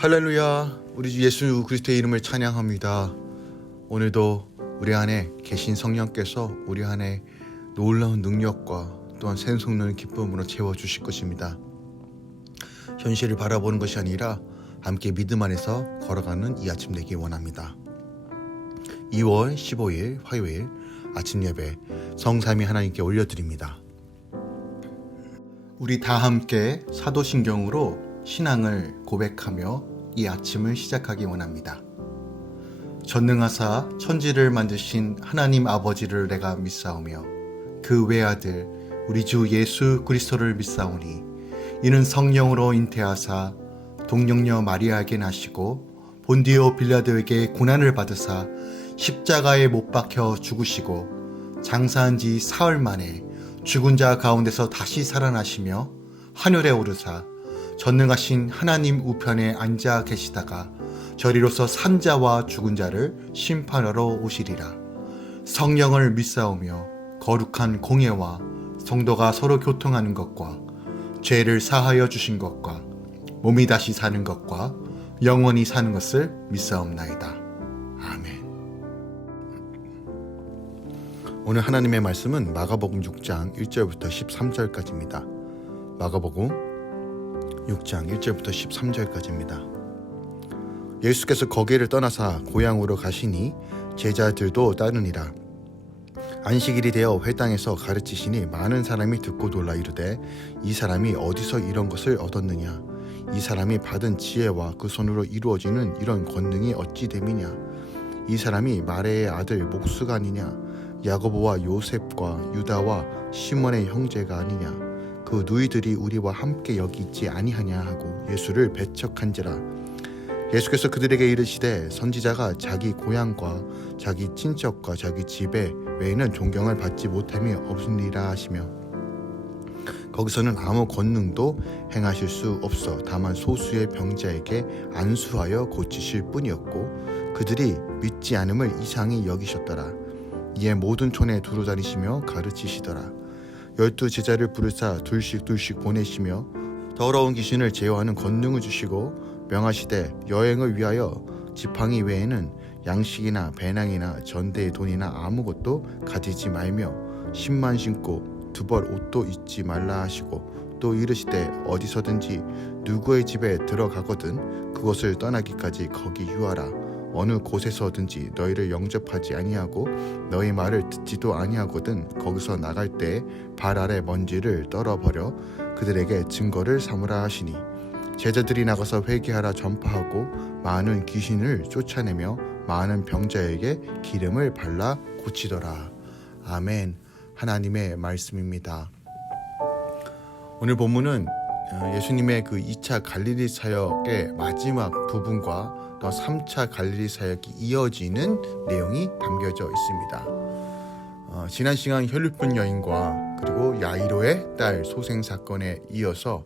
할렐루야. 우리 주 예수 그리스도의 이름을 찬양합니다. 오늘도 우리 안에 계신 성령께서 우리 안에 놀라운 능력과 또한 샘솟는 기쁨으로 채워주실 것입니다. 현실을 바라보는 것이 아니라 함께 믿음 안에서 걸어가는 이 아침 되기 원합니다. 2월 15일 화요일 아침 예배 성삼위 하나님께 올려드립니다. 우리 다 함께 사도신경으로 신앙을 고백하며 이 아침을 시작하기 원합니다. 전능하사 천지를 만드신 하나님 아버지를 내가 믿사오며 그 외아들 우리 주 예수 그리스도를 믿사오니 이는 성령으로 잉태하사 동정녀 마리아에게 나시고 본디오 빌라도에게 고난을 받으사 십자가에 못 박혀 죽으시고 장사한 지 사흘 만에 죽은 자 가운데서 다시 살아나시며 하늘에 오르사 전능하신 하나님 우편에 앉아 계시다가 저리로서 산자와 죽은 자를 심판하러 오시리라. 성령을 믿사오며 거룩한 공예와 성도가 서로 교통하는 것과 죄를 사하여 주신 것과 몸이 다시 사는 것과 영원히 사는 것을 믿사옵나이다. 아멘. 오늘 하나님의 말씀은 마가복음 6장 1절부터 13절까지입니다. 마가복음 6장 1절부터 13절까지입니다. 예수께서 거기를 떠나사 고향으로 가시니 제자들도 따르니라. 안식일이 되어 회당에서 가르치시니 많은 사람이 듣고 놀라 이르되 이 사람이 어디서 이런 것을 얻었느냐? 이 사람이 받은 지혜와 그 손으로 이루어지는 이런 권능이 어찌 됨이냐? 이 사람이 마레의 아들 목수가 아니냐? 야고보와 요셉과 유다와 시몬의 형제가 아니냐? 그 누이들이 우리와 함께 여기 있지 아니하냐 하고 예수를 배척한지라. 예수께서 그들에게 이르시되 선지자가 자기 고향과 자기 친척과 자기 집에 외에는 존경을 받지 못함이 없으리라 하시며 거기서는 아무 권능도 행하실 수 없어 다만 소수의 병자에게 안수하여 고치실 뿐이었고 그들이 믿지 않음을 이상히 여기셨더라. 이에 모든 촌에 두루 다니시며 가르치시더라. 12 제자를 부르사 둘씩 보내시며 더러운 귀신을 제어하는 권능을 주시고 명하시되 여행을 위하여 지팡이 외에는 양식이나 배낭이나 전대의 돈이나 아무것도 가지지 말며 신만 신고 두 벌 옷도 입지 말라 하시고 또 이르시되 어디서든지 누구의 집에 들어가거든 그것을 떠나기까지 거기 유하라. 어느 곳에서든지 너희를 영접하지 아니하고 너희 말을 듣지도 아니하거든 거기서 나갈 때 발 아래 먼지를 떨어버려 그들에게 증거를 삼으라 하시니 제자들이 나가서 회개하라 전파하고 많은 귀신을 쫓아내며 많은 병자에게 기름을 발라 고치더라. 아멘. 하나님의 말씀입니다. 오늘 본문은 예수님의 그 2차 갈릴리 사역의 마지막 부분과 또 3차 갈릴리 사역이 이어지는 내용이 담겨져 있습니다. 지난 시간 혈류병 여인과 그리고 야이로의 딸 소생 사건에 이어서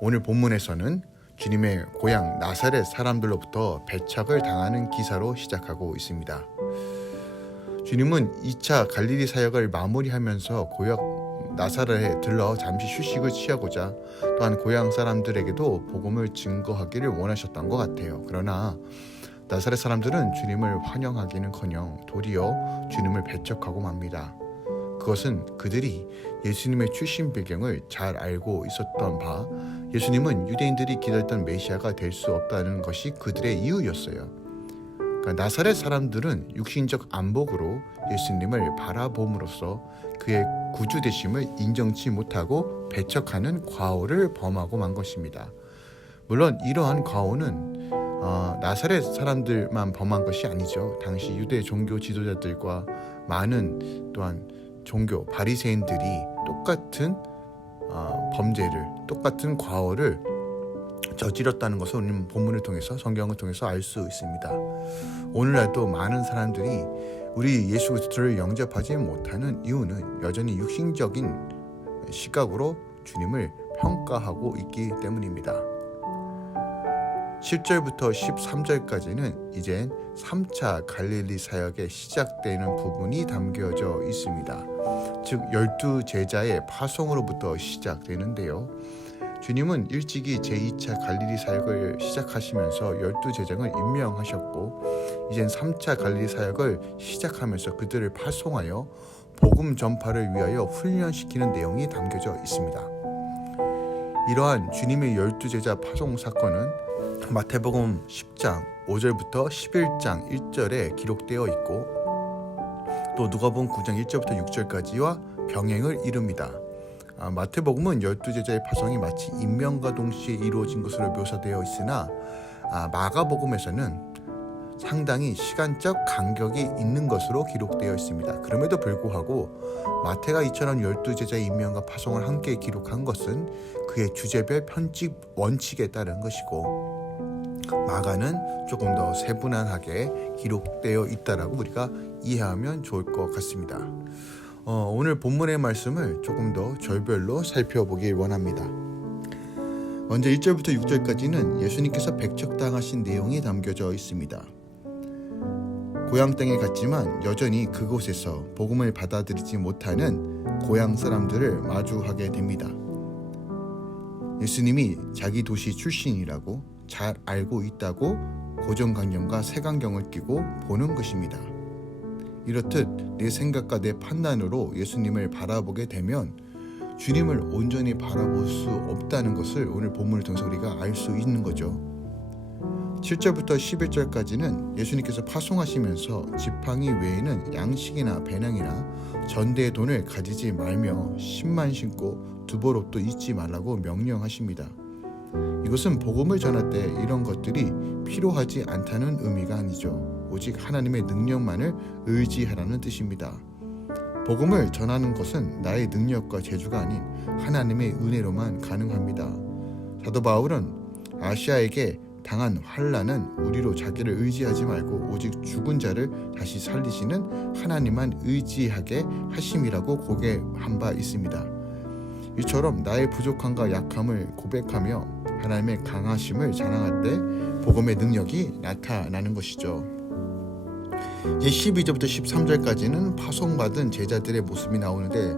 오늘 본문에서는 주님의 고향 나사렛 사람들로부터 배척을 당하는 기사로 시작하고 있습니다. 주님은 2차 갈릴리 사역을 마무리하면서 고향 나사렛에 들러 잠시 휴식을 취하고자 또한 고향 사람들에게도 복음을 증거하기를 원하셨던 것 같아요. 그러나 나사렛 사람들은 주님을 환영하기는커녕 도리어 주님을 배척하고 맙니다. 그것은 그들이 예수님의 출신 배경을 잘 알고 있었던 바 예수님은 유대인들이 기다렸던 메시아가 될 수 없다는 것이 그들의 이유였어요. 그러니까 나사렛 사람들은 육신적 안목으로 예수님을 바라봄으로써 그의 구주 되심을 인정치 못하고 배척하는 과오를 범하고 만 것입니다. 물론 이러한 과오는 나사렛 사람들만 범한 것이 아니죠. 당시 유대 종교 지도자들과 많은 또한 종교 바리새인들이 똑같은 범죄를 똑같은 과오를 저질렀다는 것을 오늘 본문을 통해서 성경을 통해서 알 수 있습니다. 오늘날도 많은 사람들이 우리 예수 그리스도를 영접하지 못하는 이유는 여전히 육신적인 시각으로 주님을 평가하고 있기 때문입니다. 10절부터 13절까지는 이젠 3차 갈릴리 사역에 시작되는 부분이 담겨져 있습니다. 즉 12 제자의 파송으로부터 시작되는데요. 주님은 일찍이 제2차 갈릴리 사역을 시작하시면서 12제자를 임명하셨고 이젠 3차 갈릴리 사역을 시작하면서 그들을 파송하여 복음 전파를 위하여 훈련시키는 내용이 담겨져 있습니다. 이러한 주님의 12제자 파송 사건은 마태복음 10장 5절부터 11장 1절에 기록되어 있고 또 누가복음 9장 1절부터 6절까지와 병행을 이룹니다. 마태복음은 12제자의 파송이 마치 임명과 동시에 이루어진 것으로 묘사되어 있으나 마가복음에서는 상당히 시간적 간격이 있는 것으로 기록되어 있습니다. 그럼에도 불구하고 마태가 이처럼 12제자의 임명과 파송을 함께 기록한 것은 그의 주제별 편집 원칙에 따른 것이고 마가는 조금 더 세분화하게 기록되어 있다라고 우리가 이해하면 좋을 것 같습니다. 오늘 본문의 말씀을 조금 더 절별로 살펴보길 원합니다. 먼저 1절부터 6절까지는 예수님께서 백척당하신 내용이 담겨져 있습니다. 고향 땅에 갔지만 여전히 그곳에서 복음을 받아들이지 못하는 고향 사람들을 마주하게 됩니다. 예수님이 자기 도시 출신이라고 잘 알고 있다고 고정관념과 색안경을 끼고 보는 것입니다. 이렇듯 내 생각과 내 판단으로 예수님을 바라보게 되면 주님을 온전히 바라볼 수 없다는 것을 오늘 본문을 통해서 우리가 알 수 있는 거죠. 7절부터 11절까지는 예수님께서 파송하시면서 지팡이 외에는 양식이나 배낭이나 전대의 돈을 가지지 말며 신만 신고 두벌옷도 잊지 말라고 명령하십니다. 이것은 복음을 전할 때 이런 것들이 필요하지 않다는 의미가 아니죠. 오직 하나님의 능력만을 의지하라는 뜻입니다. 복음을 전하는 것은 나의 능력과 재주가 아닌 하나님의 은혜로만 가능합니다. 사도 바울은 아시아에게 당한 환난은 우리로 자기를 의지하지 말고 오직 죽은 자를 다시 살리시는 하나님만 의지하게 하심이라고 고백한 바 있습니다. 이처럼 나의 부족함과 약함을 고백하며 하나님의 강하심을 자랑할 때 복음의 능력이 나타나는 것이죠. 이제 12절부터 13절까지는 파송받은 제자들의 모습이 나오는데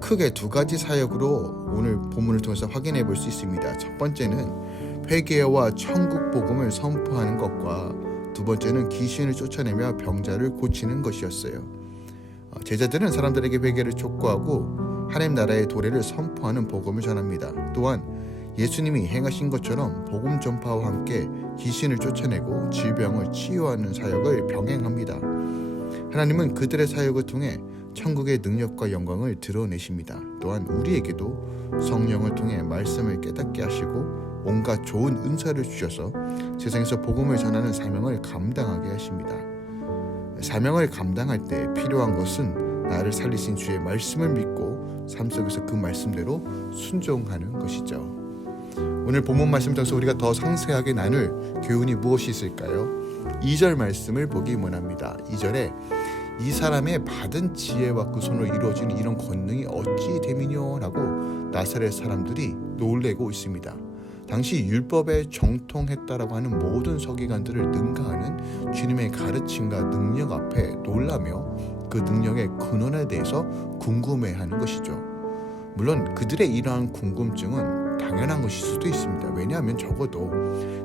크게 두 가지 사역으로 오늘 본문을 통해서 확인해 볼 수 있습니다. 첫 번째는 회개와 천국 복음을 선포하는 것과 두 번째는 귀신을 쫓아내며 병자를 고치는 것이었어요. 제자들은 사람들에게 회개를 촉구하고 하나님 나라의 도래를 선포하는 복음을 전합니다. 또한 예수님이 행하신 것처럼 복음 전파와 함께 귀신을 쫓아내고 질병을 치유하는 사역을 병행합니다. 하나님은 그들의 사역을 통해 천국의 능력과 영광을 드러내십니다. 또한 우리에게도 성령을 통해 말씀을 깨닫게 하시고 온갖 좋은 은사를 주셔서 세상에서 복음을 전하는 사명을 감당하게 하십니다. 사명을 감당할 때 필요한 것은 나를 살리신 주의 말씀을 믿고 삶 속에서 그 말씀대로 순종하는 것이죠. 오늘 본문 말씀 통해서 우리가 더 상세하게 나눌 교훈이 무엇이 있을까요? 2절 말씀을 보기 원합니다. 2절에 이 사람의 받은 지혜와 그 손으로 이루어진 이런 권능이 어찌 됨이뇨 라고 나사렛 사람들이 놀래고 있습니다. 당시 율법에 정통했다라고 하는 모든 서기관들을 능가하는 주님의 가르침과 능력 앞에 놀라며 그 능력의 근원에 대해서 궁금해하는 것이죠. 물론 그들의 이러한 궁금증은 당연한 것일 수도 있습니다. 왜냐하면 적어도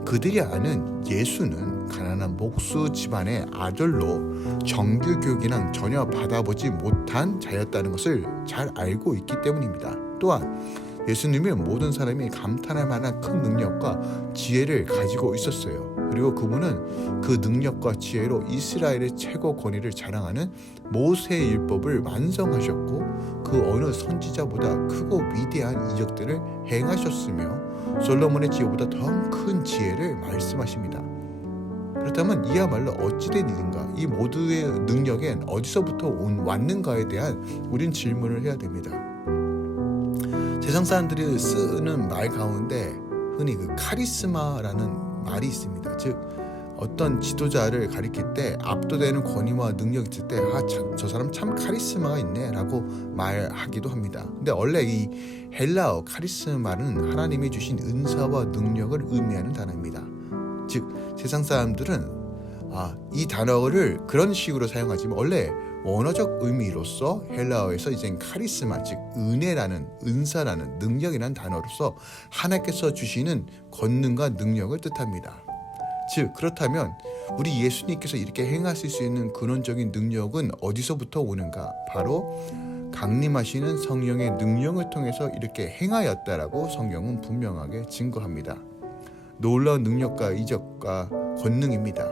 그들이 아는 예수는 가난한 목수 집안의 아들로 정규 교육이랑 전혀 받아보지 못한 자였다는 것을 잘 알고 있기 때문입니다. 또한 예수님은 모든 사람이 감탄할 만한 큰 능력과 지혜를 가지고 있었어요. 그리고 그분은 그 능력과 지혜로 이스라엘의 최고 권위를 자랑하는 모세의 율법을 완성하셨고 그 어느 선지자보다 크고 위대한 이적들을 행하셨으며 솔로몬의 지혜보다 더 큰 지혜를 말씀하십니다. 그렇다면 이야말로 어찌된 일인가? 이 모두의 능력엔 어디서부터 왔는가에 대한 우린 질문을 해야 됩니다. 세상 사람들이 쓰는 말 가운데 흔히 그 카리스마라는 말이 있습니다. 즉 어떤 지도자를 가리킬 때 압도되는 권위와 능력이 있을 때 저 사람 참 카리스마가 있네 라고 말하기도 합니다. 근데 원래 이 헬라어 카리스마는 하나님이 주신 은사와 능력을 의미하는 단어입니다. 즉 세상 사람들은 이 단어를 그런 식으로 사용하지만 원래 원어적 의미로서 헬라어에서 이제 카리스마, 즉 은혜라는, 은사라는, 능력이라는 단어로서 하나님께서 주시는 권능과 능력을 뜻합니다. 즉 그렇다면 우리 예수님께서 이렇게 행하실 수 있는 근원적인 능력은 어디서부터 오는가? 바로 강림하시는 성령의 능력을 통해서 이렇게 행하였다라고 성경은 분명하게 증거합니다. 놀라운 능력과 이적과 권능입니다.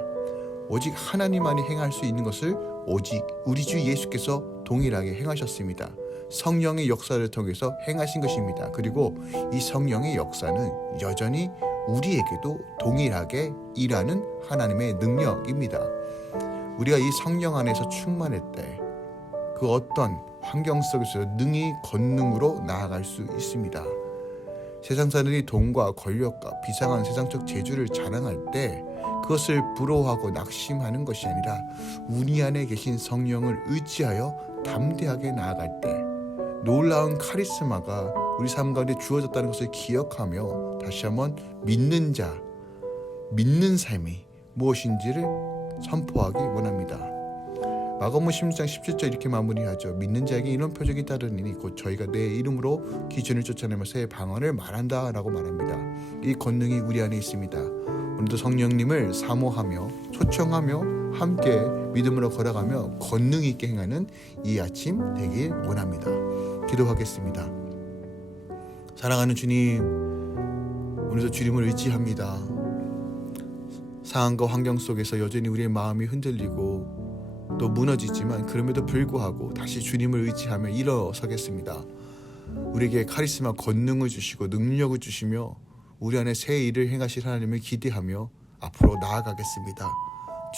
오직 하나님만이 행할 수 있는 것을 오직 우리 주 예수께서 동일하게 행하셨습니다. 성령의 역사를 통해서 행하신 것입니다. 그리고 이 성령의 역사는 여전히 우리에게도 동일하게 일하는 하나님의 능력입니다. 우리가 이 성령 안에서 충만할 때 그 어떤 환경 속에서 능히 권능으로 나아갈 수 있습니다. 세상 사람들이 돈과 권력과 비상한 세상적 재주를 자랑할 때 그것을 부러워하고 낙심하는 것이 아니라 우리 안에 계신 성령을 의지하여 담대하게 나아갈 때 놀라운 카리스마가 우리 삶 가운데 주어졌다는 것을 기억하며 다시 한번 믿는 자, 믿는 삶이 무엇인지를 선포하기 원합니다. 마가복음 16장 17절 이렇게 마무리하죠. 믿는 자에게 이런 표적이 따르니 곧 저희가 내 이름으로 기준을 쫓아내며 새 방언을 말한다 라고 말합니다. 이 권능이 우리 안에 있습니다. 오늘도 성령님을 사모하며 초청하며 함께 믿음으로 걸어가며 권능 있게 행하는 이 아침 되길 원합니다. 기도하겠습니다. 사랑하는 주님, 오늘도 주님을 의지합니다. 상황과 환경 속에서 여전히 우리의 마음이 흔들리고 또 무너지지만 그럼에도 불구하고 다시 주님을 의지하며 일어서겠습니다. 우리에게 카리스마 권능을 주시고 능력을 주시며 우리 안에 새 일을 행하실 하나님을 기대하며 앞으로 나아가겠습니다.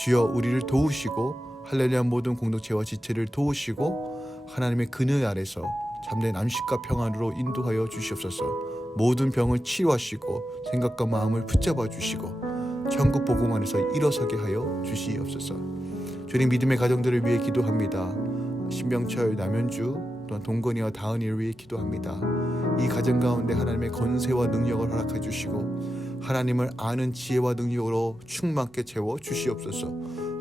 주여 우리를 도우시고 할렐루야 모든 공동체와 지체를 도우시고 하나님의 그늘 아래서 참된 안식과 평안으로 인도하여 주시옵소서. 모든 병을 치유하시고 생각과 마음을 붙잡아 주시고 천국 복음 안에서 일어서게 하여 주시옵소서. 주님 믿음의 가정들을 위해 기도합니다. 신병철, 남현주 또한 동건이와 다은이를 위해 기도합니다. 이 가정 가운데 하나님의 권세와 능력을 허락해 주시고 하나님을 아는 지혜와 능력으로 충만케 채워 주시옵소서.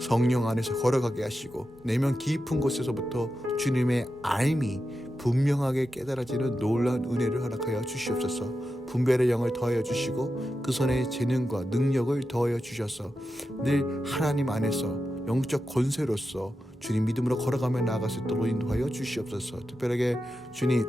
성령 안에서 걸어가게 하시고 내면 깊은 곳에서부터 주님의 알미 분명하게 깨달아지는 놀라운 은혜를 허락하여 주시옵소서. 분별의 영을 더하여 주시고 그 손에 재능과 능력을 더하여 주셔서 늘 하나님 안에서 영적 권세로서 주님 믿음으로 걸어가며 나아갈 수 있도록 인도하여 주시옵소서. 특별하게 주님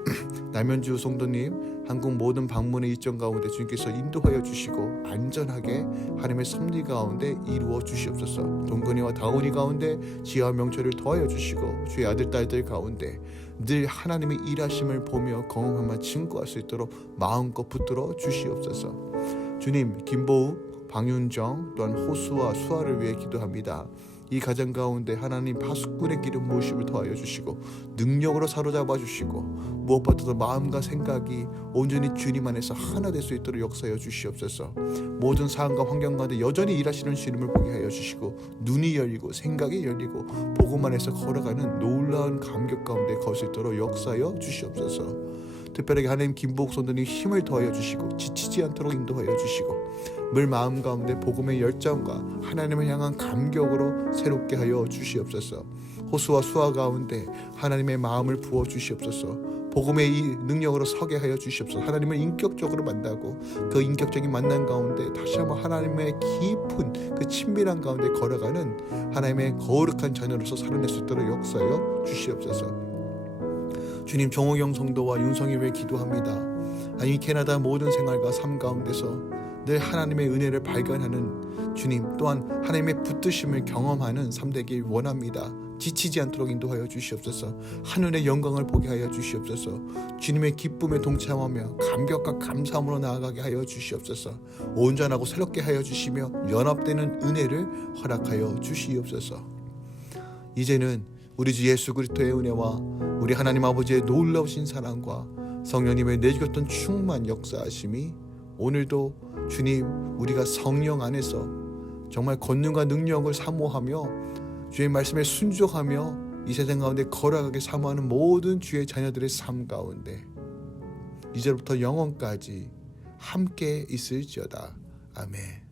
남현주 성도님 한국 모든 방문의 일정 가운데 주님께서 인도하여 주시고 안전하게 하나님의 섭리 가운데 이루어 주시옵소서. 동건이와 다운이 가운데 지혜와 명철을 더하여 주시고 주의 아들 딸들 가운데 늘 하나님의 일하심을 보며 경험하며 증거할 수 있도록 마음껏 붙들어 주시옵소서. 주님 김보우, 방윤정 또한 호수와 수아를 위해 기도합니다. 이 가정 가운데 하나님 파수꾼의 기름 부으심을 더하여 주시고 능력으로 사로잡아 주시고 무엇보다도 마음과 생각이 온전히 주님 안에서 하나 될 수 있도록 역사하여 주시옵소서. 모든 상황과 환경 가운데 여전히 일하시는 주님을 보게 하여 주시고 눈이 열리고 생각이 열리고 복음 안에서 걸어가는 놀라운 감격 가운데 걸 수 있도록 역사하여 주시옵소서. 특별하게 하나님 김보욱 선도님 힘을 더하여 주시고 지치지 않도록 인도하여 주시고 늘 마음 가운데 복음의 열정과 하나님을 향한 감격으로 새롭게 하여 주시옵소서. 호수와 수아 가운데 하나님의 마음을 부어 주시옵소서. 복음의 이 능력으로 서게 하여 주시옵소서. 하나님을 인격적으로 만나고 그 인격적인 만남 가운데 다시 한번 하나님의 깊은 그 친밀한 가운데 걸어가는 하나님의 거룩한 자녀로서 살아낼 수 있도록 역사하여 주시옵소서. 주님 정호경 성도와 윤성이 위해 기도합니다. 아니 캐나다 모든 생활과 삶 가운데서 늘 하나님의 은혜를 발견하는 주님 또한 하나님의 붙드심을 경험하는 삶 되길 원합니다. 지치지 않도록 인도하여 주시옵소서. 하늘의 영광을 보게 하여 주시옵소서. 주님의 기쁨에 동참하며 감격과 감사함으로 나아가게 하여 주시옵소서. 온전하고 새롭게 하여 주시며 연합되는 은혜를 허락하여 주시옵소서. 이제는 우리 주 예수 그리스도의 은혜와 우리 하나님 아버지의 놀라우신 사랑과 성령님의 내주셨던 충만 역사하심이 오늘도 주님 우리가 성령 안에서 정말 권능과 능력을 사모하며 주의 말씀에 순종하며 이 세상 가운데 걸어가게 사모하는 모든 주의 자녀들의 삶 가운데 이제부터 영원까지 함께 있을지어다. 아멘.